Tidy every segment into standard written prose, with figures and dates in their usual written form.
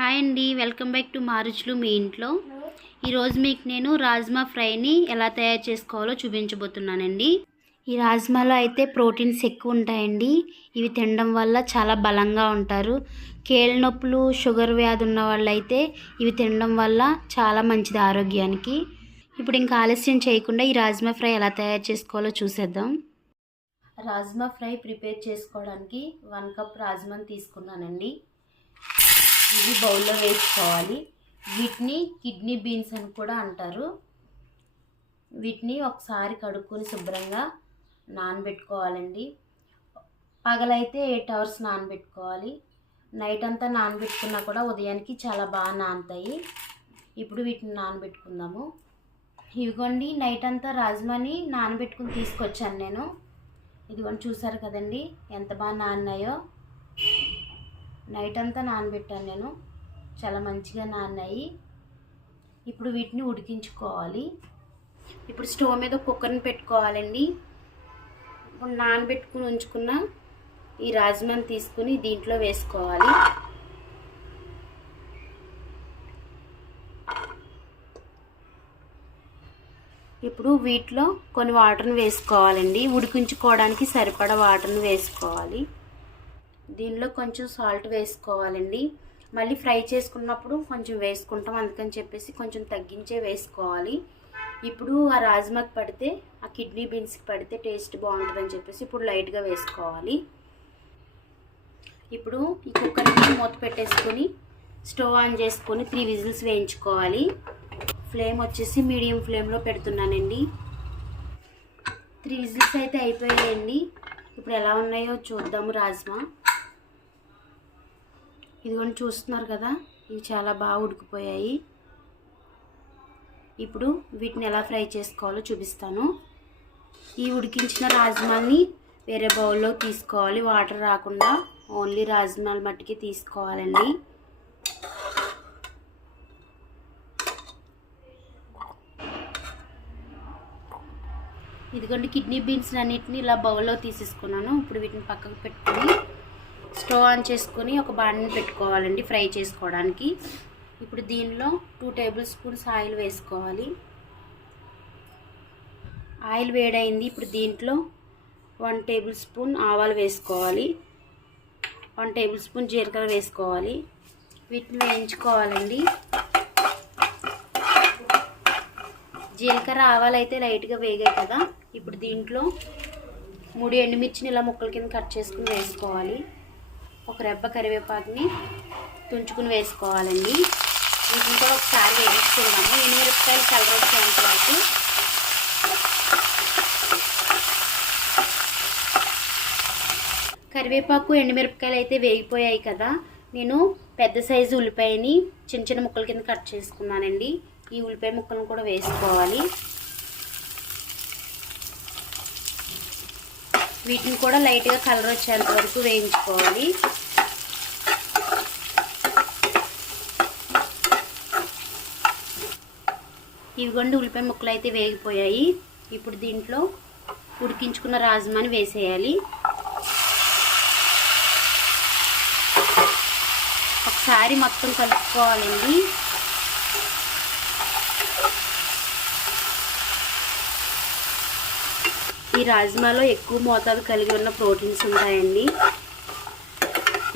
Hi అండి, welcome back to మారుచులు మీ ఇంట్లో. ఈరోజు మీకు నేను రాజ్మా ఫ్రైని ఎలా తయారు చేసుకోవాలో చూపించబోతున్నానండి. ఈ రాజ్మాలో అయితే ప్రోటీన్స్ ఎక్కువ ఉంటాయండి. ఇవి తినడం వల్ల చాలా బలంగా ఉంటారు. కీళ్ళ నొప్పులు, షుగర్ వ్యాధి ఉన్న వాళ్ళైతే ఇవి తినడం వల్ల చాలా మంచిది ఆరోగ్యానికి. ఇప్పుడు ఇంకా ఆలస్యం చేయకుండా ఈ రాజ్మా ఫ్రై ఎలా తయారు చేసుకోవాలో చూసేద్దాం. రాజ్మా ఫ్రై ప్రిపేర్ చేసుకోవడానికి 1 కప్ రాజ్మాని తీసుకున్నానండి. ఇది బౌల్లో వేసుకోవాలి. వీటిని కిడ్నీ బీన్స్ అని కూడా అంటారు. వీటిని ఒకసారి కడుక్కొని శుభ్రంగా నానబెట్టుకోవాలండి. పగలైతే 8 అవర్స్ నానబెట్టుకోవాలి. నైట్ అంతా నానబెట్టుకున్నా కూడా ఉదయానికి చాలా బాగా నానుతాయి. ఇప్పుడు వీటిని నానబెట్టుకుందాము. ఇదిగోండి, నైట్ అంతా రాజ్మాని నానబెట్టుకుని తీసుకొచ్చాను నేను. ఇదిగోండి, చూసారు కదండి ఎంత బాగా నాన్నాయో. నైట్ అంతా నానబెట్టాను నేను, చాలా మంచిగా నాన్నాయి. ఇప్పుడు వీటిని ఉడికించుకోవాలి. ఇప్పుడు స్టవ్ మీద కుక్కర్ని పెట్టుకోవాలండి. ఇప్పుడు నానబెట్టుకుని ఉంచుకున్న ఈ రాజ్మాని తీసుకుని దీంట్లో వేసుకోవాలి. ఇప్పుడు వీటిలో కొన్ని వాటర్ని వేసుకోవాలండి. ఉడికించుకోవడానికి సరిపడా వాటర్ని వేసుకోవాలి. దీనిలో కొంచెం సాల్ట్ వేసుకోవాలండి. మళ్ళీ ఫ్రై చేసుకున్నప్పుడు కొంచెం వేసుకుంటాం, అందుకని చెప్పేసి కొంచెం తగ్గించే వేసుకోవాలి. ఇప్పుడు ఆ రాజ్మాకి పడితే, ఆ కిడ్నీ బీన్స్కి పడితే టేస్ట్ బాగుంటుందని చెప్పేసి ఇప్పుడు లైట్గా వేసుకోవాలి. ఇప్పుడు ఈ కుక్కర్ని మూత పెట్టేసుకొని స్టవ్ ఆన్ చేసుకొని 3 విజిల్స్ వేయించుకోవాలి. ఫ్లేమ్ వచ్చేసి మీడియం ఫ్లేమ్లో పెడుతున్నానండి. 3 విజిల్స్ అయితే అయిపోయాయండి. ఇప్పుడు ఎలా ఉన్నాయో చూద్దాము. రాజ్మా ఇదిగోండి, చూస్తున్నారు కదా, ఇవి చాలా బాగా ఉడికిపోయాయి. ఇప్పుడు వీటిని ఎలా ఫ్రై చేసుకోవాలో చూపిస్తాను. ఈ ఉడికించిన రాజ్మాని వేరే బౌల్లో తీసుకోవాలి. వాటర్ రాకుండా ఓన్లీ రాజ్మాల మట్టికి తీసుకోవాలండి. ఇదిగోండి, కిడ్నీ బీన్స్ అన్నిటిని ఇలా బౌల్లో తీసేసుకున్నాను. ఇప్పుడు వీటిని పక్కకు పెట్టుకొని స్టవ్ ఆన్ చేసుకొని ఒక బాండిని పెట్టుకోవాలండి ఫ్రై చేసుకోవడానికి. ఇప్పుడు దీనిలో 2 టేబుల్ స్పూన్స్ ఆయిల్ వేసుకోవాలి. ఆయిల్ వేడైంది. ఇప్పుడు దీంట్లో 1 టేబుల్ స్పూన్ ఆవాలు వేసుకోవాలి. 1 టేబుల్ స్పూన్ జీలకర్ర వేసుకోవాలి. వీటిని వేయించుకోవాలండి. జీలకర్ర ఆవాలు అయితే లైట్గా వేగాయి కదా. ఇప్పుడు దీంట్లో 3 ఎండుమిర్చిని ఇలా ముక్కల కింద కట్ చేసుకుని వేసుకోవాలి. ఒక రెబ్బ కరివేపాకుని తుంచుకుని వేసుకోవాలండి. వీటిని కూడా ఒకసారి వేయించుకుందాము. ఎండుమిరపకాయలు కలర్ వచ్చేంత వరకు. కరివేపాకు, ఎండుమిరపకాయలు అయితే వేగిపోయాయి కదా. నేను పెద్ద సైజు ఉల్లిపాయని చిన్న చిన్న ముక్కల కింద కట్ చేసుకున్నానండి. ఈ ఉల్లిపాయ ముక్కలను కూడా వేసుకోవాలి. వీటిని కూడా లైట్గా కలర్ వచ్చేంత వరకు వేయించుకోవాలి. ఇవిగోండి, ఉల్లిపాయ ముక్కలు అయితే వేగిపోయాయి. ఇప్పుడు దీంట్లో ఉడికించుకున్న రాజ్మాని వేసేయాలి. ఒకసారి మొత్తం కలుపుకోవాలండి. ఈ రాజ్మాలో ఎక్కువ మోతాదు కలిగి ఉన్న ప్రోటీన్స్ ఉంటాయండి.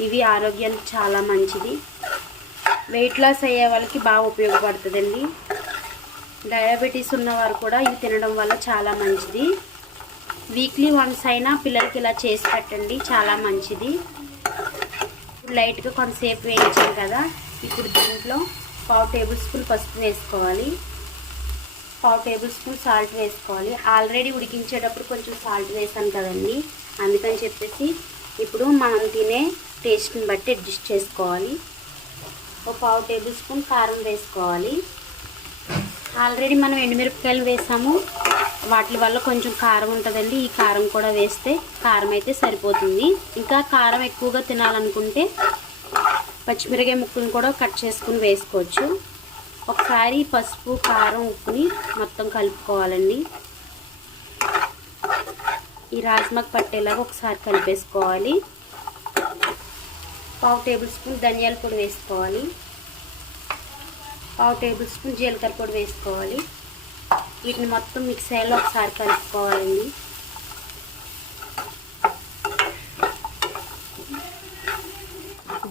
ఇవి ఆరోగ్యానికి చాలా మంచిది. వెయిట్ లాస్ అయ్యే వాళ్ళకి బాగా ఉపయోగపడుతుందండి. డయాబెటీస్ ఉన్నవారు కూడా ఇవి తినడం వల్ల చాలా మంచిది. వీక్లీ వన్స్ అయినా పిల్లలకి ఇలా చేసి పెట్టండి, చాలా మంచిది. లైట్గా కొంతసేపు వేయించాం కదా. ఇప్పుడు దీంట్లో 1/2 టేబుల్ స్పూన్ పసుపు వేసుకోవాలి. 1/2 టేబుల్ స్పూన్ సాల్ట్ వేసుకోవాలి. ఆల్రెడీ ఉడికించేటప్పుడు కొంచెం సాల్ట్ వేసాను కదండి, అందుకని చెప్పేసి ఇప్పుడు మనం తినే టేస్ట్ని బట్టి అడ్జస్ట్ చేసుకోవాలి. 1/2 టేబుల్ స్పూన్ కారం వేసుకోవాలి. ఆల్రెడీ మనం ఎండుమిరపకాయలు వేసాము, వాటి వల్ల కొంచెం కారం ఉంటుందండి. ఈ కారం కూడా వేస్తే కారం అయితే సరిపోతుంది. ఇంకా కారం ఎక్కువగా తినాలనుకుంటే పచ్చిమిరపకాయ ముక్కలను కూడా కట్ చేసుకుని వేసుకోవచ్చు. ఒకసారి పసుపు, కారం, ఉప్పుని మొత్తం కలుపుకోవాలండి. ఈ రాజ్మాకు పట్టేలాగా ఒకసారి కలిపేసుకోవాలి. 1/2 టేబుల్ స్పూన్ ధనియాల పొడి వేసుకోవాలి. 1/2 టేబుల్ స్పూన్ జీలకర్ర పొడి వేసుకోవాలి. వీటిని మొత్తం మిక్సీలో ఒకసారి కలుపుకోవాలండి.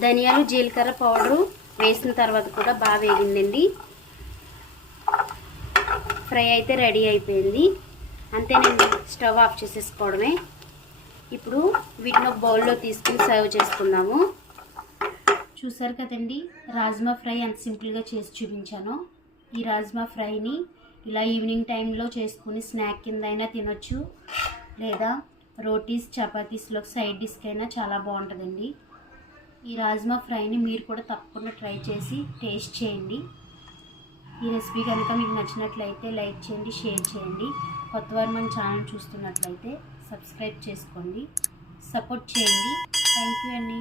ధనియాలు జీలకర్ర పౌడరు వేసిన తర్వాత కూడా బాగా వేగిందండి. ఫ్రై అయితే రెడీ అయిపోయింది. అంతేనండి, స్టవ్ ఆఫ్ చేసేసుకోవడమే. ఇప్పుడు వీటిని ఒక బౌల్లో తీసుకుని సర్వ్ చేసుకుందాము. చూసారు కదండి, రాజ్మా ఫ్రై ఎంత సింపుల్గా చేసి చూపించానో. ఈ రాజ్మా ఫ్రైని ఇలా ఈవినింగ్ టైంలో చేసుకుని స్నాక్ కింద అయినా తినొచ్చు, లేదా రోటీస్ చపాతీస్లో సైడ్ డిష్కి అయినా చాలా బాగుంటుందండి. ఈ రాజ్మా ఫ్రైని మీరు కూడా తప్పకుండా ట్రై చేసి టేస్ట్ చేయండి. ఈ రెసిపీ కనుక మీకు నచ్చినట్లయితే లైక్ చేయండి, షేర్ చేయండి. కొత్తవారు మన ఛానల్ చూస్తున్నట్లయితే సబ్స్క్రైబ్ చేసుకోండి, సపోర్ట్ చేయండి. థ్యాంక్ యూ అండి.